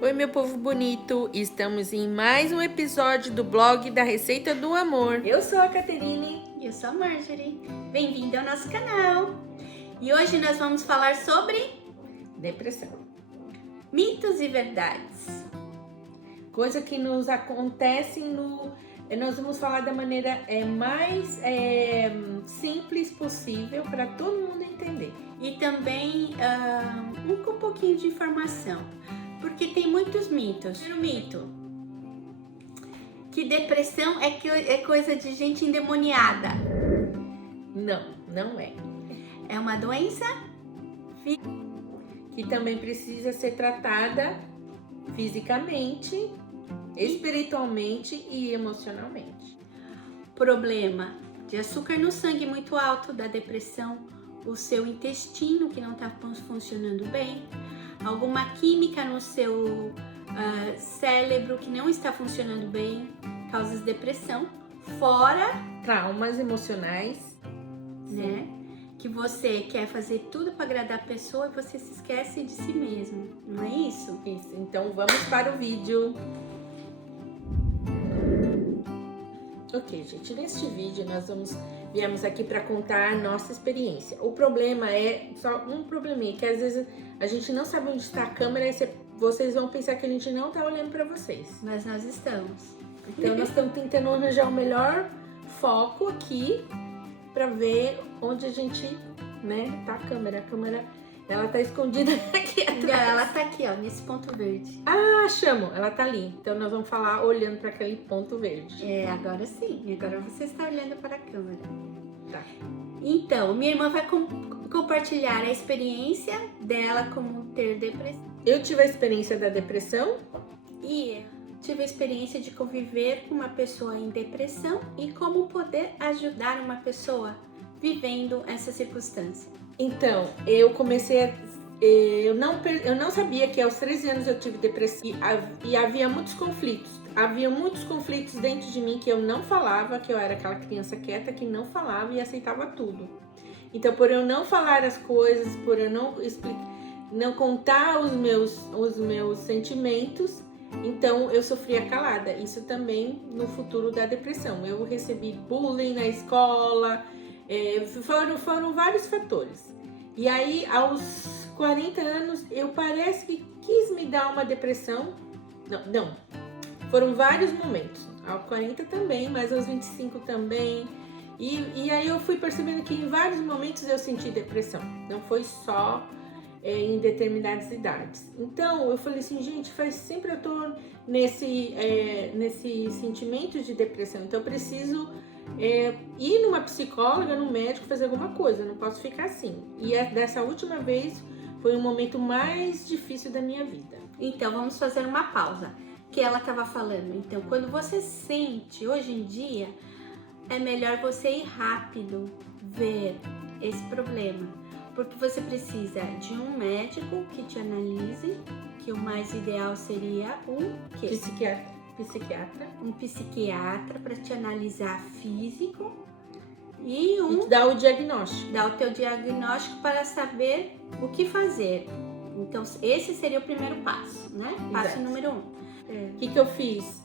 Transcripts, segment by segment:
Oi, meu povo bonito! Estamos em mais um episódio do blog da Receita do Amor. Eu sou a Caterine. E eu sou a Marjorie. Bem-vindo ao nosso canal. E hoje nós vamos falar sobre Depressão. mitos e verdades. Coisa que nos acontece Nós vamos falar da maneira mais simples possível para todo mundo entender. E também com um pouquinho de informação. Porque tem muitos mitos. Primeiro mito: que depressão é coisa de gente endemoniada. Não é. É uma doença que também precisa ser tratada fisicamente, espiritualmente e emocionalmente. Problema de açúcar no sangue muito alto da depressão, o seu intestino que não está funcionando bem, alguma química no seu cérebro que não está funcionando bem, causa depressão, fora traumas emocionais, né? Que você quer fazer tudo para agradar a pessoa e você se esquece de si mesmo, não é isso? Isso, então vamos para o vídeo. Ok, gente, neste vídeo nós viemos aqui para contar nossa experiência. O problema é só um probleminha, que às vezes a gente não sabe onde está a câmera e vocês vão pensar que a gente não está olhando para vocês. Mas nós estamos. Então nós estamos tentando arranjar o melhor foco aqui para ver onde a gente, né, tá a câmera. A câmera, ela tá escondida aqui atrás. Ela tá aqui, ó, nesse ponto verde. Ah, chamo, ela tá ali. Então nós vamos falar olhando para aquele ponto verde. É, agora sim. Agora você está olhando para a câmera. Tá. Então, minha irmã vai compartilhar a experiência dela como ter depressão. Eu tive a experiência da depressão e tive a experiência de conviver com uma pessoa em depressão e como poder ajudar uma pessoa vivendo essa circunstância. Então, eu comecei eu não sabia que aos 13 anos eu tive depressão e havia muitos conflitos. Havia muitos conflitos dentro de mim que eu não falava, que eu era aquela criança quieta que não falava e aceitava tudo. Então, por eu não falar as coisas, por eu não contar os meus sentimentos, então eu sofria calada. Isso também no futuro da depressão. Eu recebi bullying na escola, foram vários fatores. E aí, aos 40 anos, eu parece que quis me dar uma depressão. Não. Foram vários momentos. Aos 40 também, mas aos 25 também. E aí eu fui percebendo que em vários momentos eu senti depressão. Não foi só em determinadas idades. Então, eu falei assim, gente, sempre eu tô nesse sentimento de depressão. Então, eu preciso ir numa psicóloga, num médico, fazer alguma coisa. Eu não posso ficar assim. E dessa última vez foi o momento mais difícil da minha vida. Então, vamos fazer uma pausa. Que ela estava falando. Então, quando você sente, hoje em dia, é melhor você ir rápido ver esse problema. Porque você precisa de um médico que te analise, que o mais ideal seria um psiquiatra. Um psiquiatra para te analisar físico e te dar o diagnóstico. Dar o teu diagnóstico para saber o que fazer. Então, esse seria o primeiro passo, né? Passo Exato. número 1. O que eu fiz?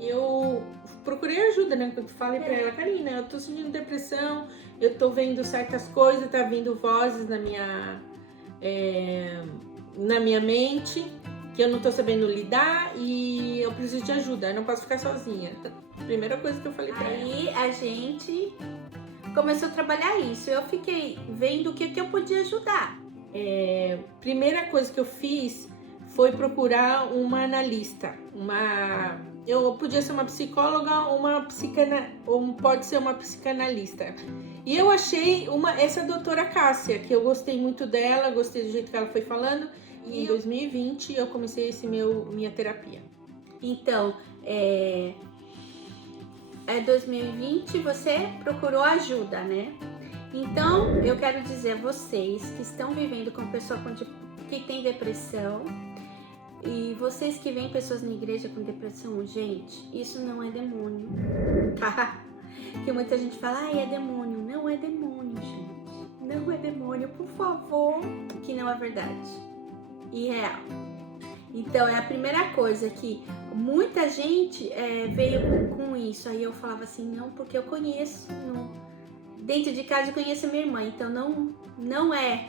Eu procurei ajuda, né? Eu falei pra ela, Karina, eu tô sentindo depressão, eu tô vendo certas coisas, tá vindo vozes na minha mente que eu não tô sabendo lidar e eu preciso de ajuda, eu não posso ficar sozinha. Primeira coisa que eu falei pra ela. Aí a gente começou a trabalhar isso. Eu fiquei vendo o que eu podia ajudar. Primeira coisa que eu fiz foi procurar uma analista. Eu podia ser uma psicóloga ou pode ser uma psicanalista. E eu achei essa doutora Cássia, que eu gostei muito dela, gostei do jeito que ela foi falando. E em 2020 eu comecei minha terapia. Então, 2020 você procurou ajuda, né? Então, eu quero dizer a vocês que estão vivendo com pessoa que tem depressão e vocês que veem pessoas na igreja com depressão, gente, isso não é demônio, tá? Que muita gente fala, é demônio. Não é demônio, gente. Não é demônio, por favor. Que não é verdade. Irreal. Então, é a primeira coisa que muita gente veio com isso. Aí eu falava assim, não, porque eu conheço, dentro de casa eu conheço a minha irmã, então não é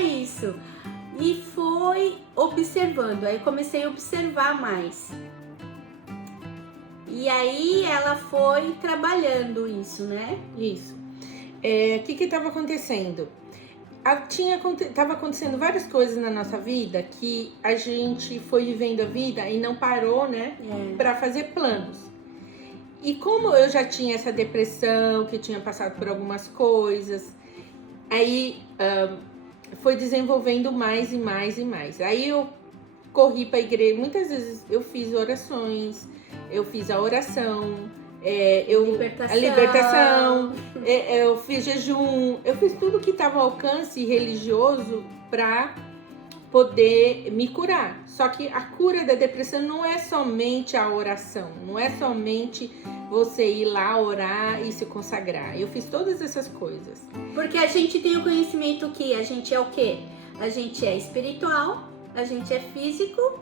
isso. E foi observando, aí comecei a observar mais. E aí ela foi trabalhando isso, né? Isso. O que estava acontecendo? Tava acontecendo várias coisas na nossa vida que a gente foi vivendo a vida e não parou, né? Para fazer planos. E como eu já tinha essa depressão, que tinha passado por algumas coisas, aí foi desenvolvendo mais e mais e mais. Aí eu corri para a igreja, muitas vezes eu fiz orações, eu fiz a oração, a libertação, eu fiz jejum, eu fiz tudo que estava ao alcance religioso para poder me curar. Só que a cura da depressão não é somente a oração, não é somente você ir lá orar e se consagrar. Eu fiz todas essas coisas. Porque a gente tem o conhecimento que a gente é o quê? A gente é espiritual, a gente é físico,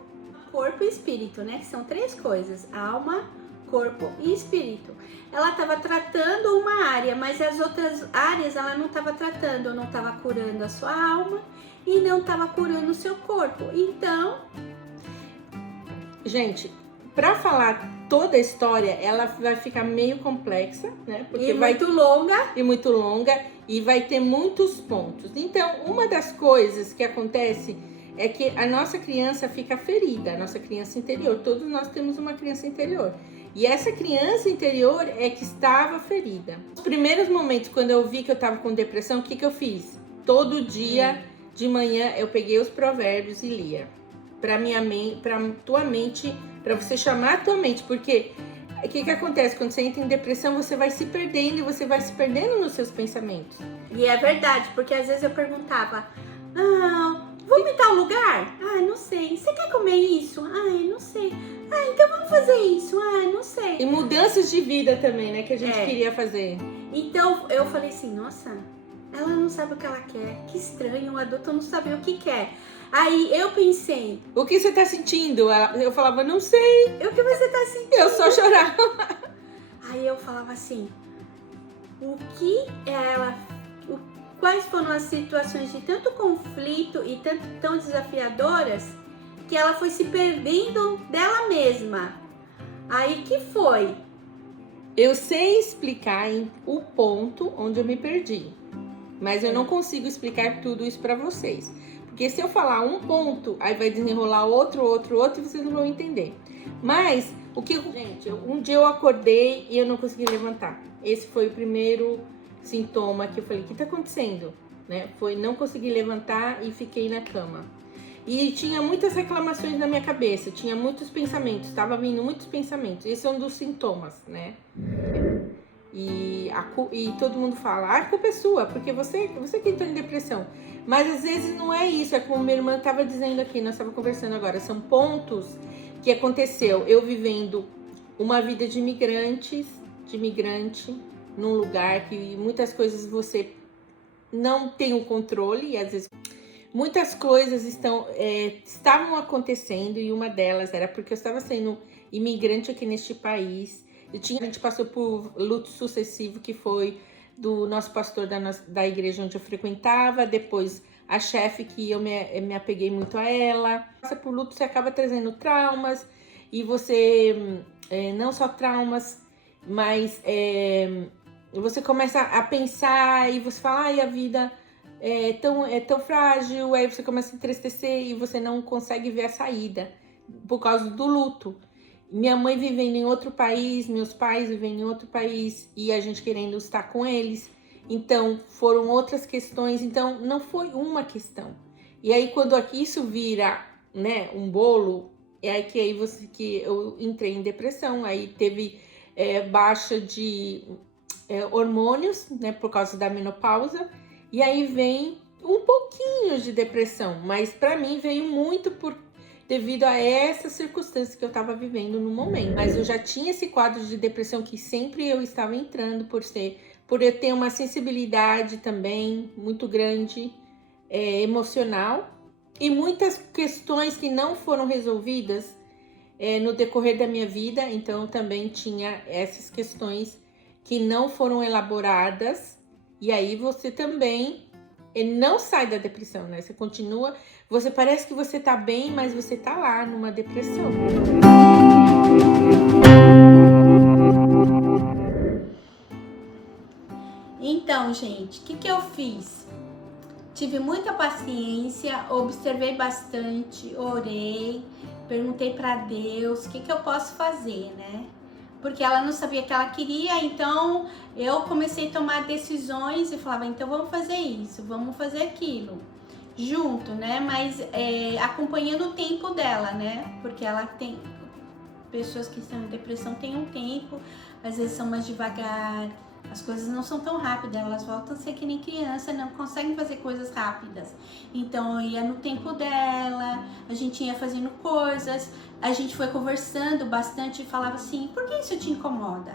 corpo e espírito, né? Que são 3 coisas: alma, corpo e espírito. Ela estava tratando uma área, mas as outras áreas ela não estava tratando, não estava curando a sua alma e não estava curando o seu corpo. Então, gente, para falar toda a história, ela vai ficar meio complexa, né? Porque muito longa e vai ter muitos pontos. Então, uma das coisas que acontece é que a nossa criança fica ferida, a nossa criança interior. Todos nós temos uma criança interior. E essa criança interior é que estava ferida. Nos primeiros momentos, quando eu vi que eu estava com depressão, o que eu fiz? Todo dia de manhã eu peguei os provérbios e lia. Para tua mente, para você chamar a tua mente. Porque o que acontece? Quando você entra em depressão, você vai se perdendo e você vai se perdendo nos seus pensamentos. E é verdade, porque às vezes eu perguntava, vamos em tal lugar? Não sei. Você quer comer isso? Não sei. Então vamos fazer isso? Não sei. E mudanças de vida também, né? Que a gente queria fazer. Então eu falei assim, nossa, ela não sabe o que ela quer. Que estranho, um adulto não sabe o que quer. Aí eu pensei, o que você tá sentindo? Eu falava, não sei. O que você tá sentindo? Eu só chorava. Aí eu falava assim, quais foram as situações de tanto conflito e tão desafiadoras que ela foi se perdendo dela mesma. Aí que foi? Eu sei explicar o ponto onde eu me perdi, mas eu não consigo explicar tudo isso para vocês. Porque se eu falar um ponto, aí vai desenrolar outro e vocês não vão entender. Mas, gente, um dia eu acordei e eu não consegui levantar. Esse foi o primeiro sintoma que eu falei, o que tá acontecendo? Né? Foi não conseguir levantar e fiquei na cama. E tinha muitas reclamações na minha cabeça, tinha muitos pensamentos, estava vindo muitos pensamentos. Esse é um dos sintomas, né? E todo mundo fala, a culpa é sua, porque você que entrou em depressão. Mas às vezes não é isso, é como minha irmã estava dizendo aqui, nós estávamos conversando agora, são pontos que aconteceu, eu vivendo uma vida de imigrante, num lugar que muitas coisas você não tem o controle, e às vezes muitas coisas estavam acontecendo, e uma delas era porque eu estava sendo imigrante aqui neste país. A gente passou por luto sucessivo, que foi do nosso pastor da igreja onde eu frequentava, depois a chefe que eu me apeguei muito a ela. Passa por luto, você acaba trazendo traumas, e você, não só traumas, mas você começa a pensar e você fala, a vida é tão frágil, aí você começa a entristecer e você não consegue ver a saída por causa do luto. Minha mãe vivendo em outro país, meus pais vivendo em outro país e a gente querendo estar com eles. Então, foram outras questões. Então, não foi uma questão. E aí, quando isso vira, né, um bolo, é aí que eu entrei em depressão. Aí teve baixa de hormônios, né, por causa da menopausa. E aí vem um pouquinho de depressão. Mas para mim veio muito devido a essa circunstância que eu estava vivendo no momento. Mas eu já tinha esse quadro de depressão que sempre eu estava entrando por eu ter uma sensibilidade também muito grande, emocional. e muitas questões que não foram resolvidas no decorrer da minha vida. Então, também tinha essas questões que não foram elaboradas. E aí você também não sai da depressão, né? Você continua, você parece que você tá bem, mas você tá lá numa depressão. Então, gente, o que eu fiz? Tive muita paciência, observei bastante, orei, perguntei para Deus o que eu posso fazer, né? Porque ela não sabia o que ela queria, então eu comecei a tomar decisões e falava, então vamos fazer isso, vamos fazer aquilo, junto, né? Mas acompanhando o tempo dela, né? Porque ela tem, pessoas que estão em depressão têm um tempo, às vezes são mais devagar, as coisas não são tão rápidas, elas voltam a ser que nem criança, não conseguem fazer coisas rápidas. Então eu ia no tempo dela, a gente ia fazendo coisas, a gente foi conversando bastante e falava assim, por que isso te incomoda?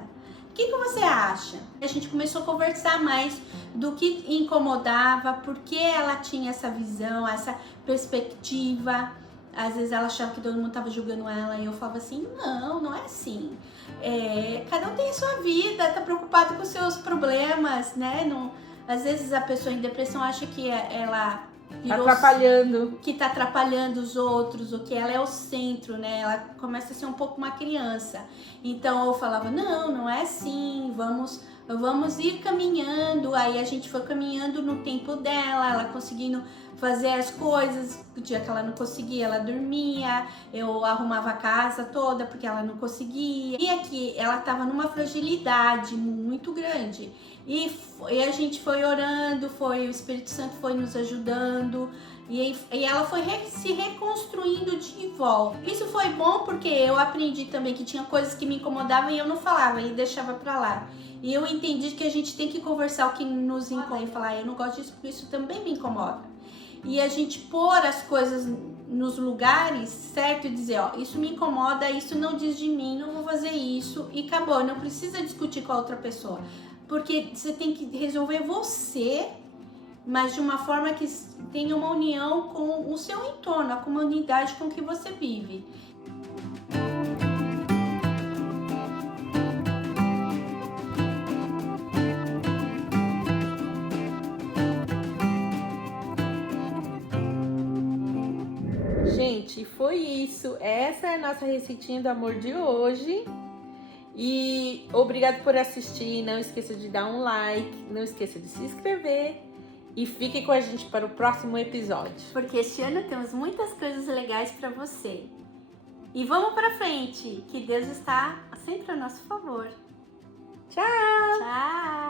O que você acha? A gente começou a conversar mais do que incomodava, por que ela tinha essa visão, essa perspectiva. Às vezes ela achava que todo mundo estava julgando ela e eu falava assim, não é assim. Cada um tem a sua vida, tá preocupado com os seus problemas, né? Não, às vezes a pessoa em depressão acha que ela virou, que tá atrapalhando os outros, ou que ela é o centro, né? Ela começa a ser um pouco uma criança. Então eu falava, não é assim, vamos ir caminhando. Aí a gente foi caminhando no tempo dela, ela conseguindo fazer as coisas. O dia que ela não conseguia, ela dormia, eu arrumava a casa toda porque ela não conseguia. E aqui ela tava numa fragilidade muito grande. E a gente foi orando, o Espírito Santo foi nos ajudando. E ela foi se reconstruindo de volta. Isso foi bom porque eu aprendi também que tinha coisas que me incomodavam e eu não falava e deixava pra lá. E eu entendi que a gente tem que conversar o que nos incomoda e falar, eu não gosto disso porque isso também me incomoda. E a gente pôr as coisas nos lugares certo e dizer, isso me incomoda, isso não diz de mim, não vou fazer isso e acabou. Não precisa discutir com a outra pessoa, porque você tem que resolver você, mas de uma forma que tenha uma união com o seu entorno, a comunidade com que você vive. Gente, foi isso. Essa é a nossa receitinha do amor de hoje. E obrigado por assistir. Não esqueça de dar um like, não esqueça de se inscrever. E fique com a gente para o próximo episódio. Porque este ano temos muitas coisas legais para você. E vamos para frente, que Deus está sempre a nosso favor. Tchau! Tchau!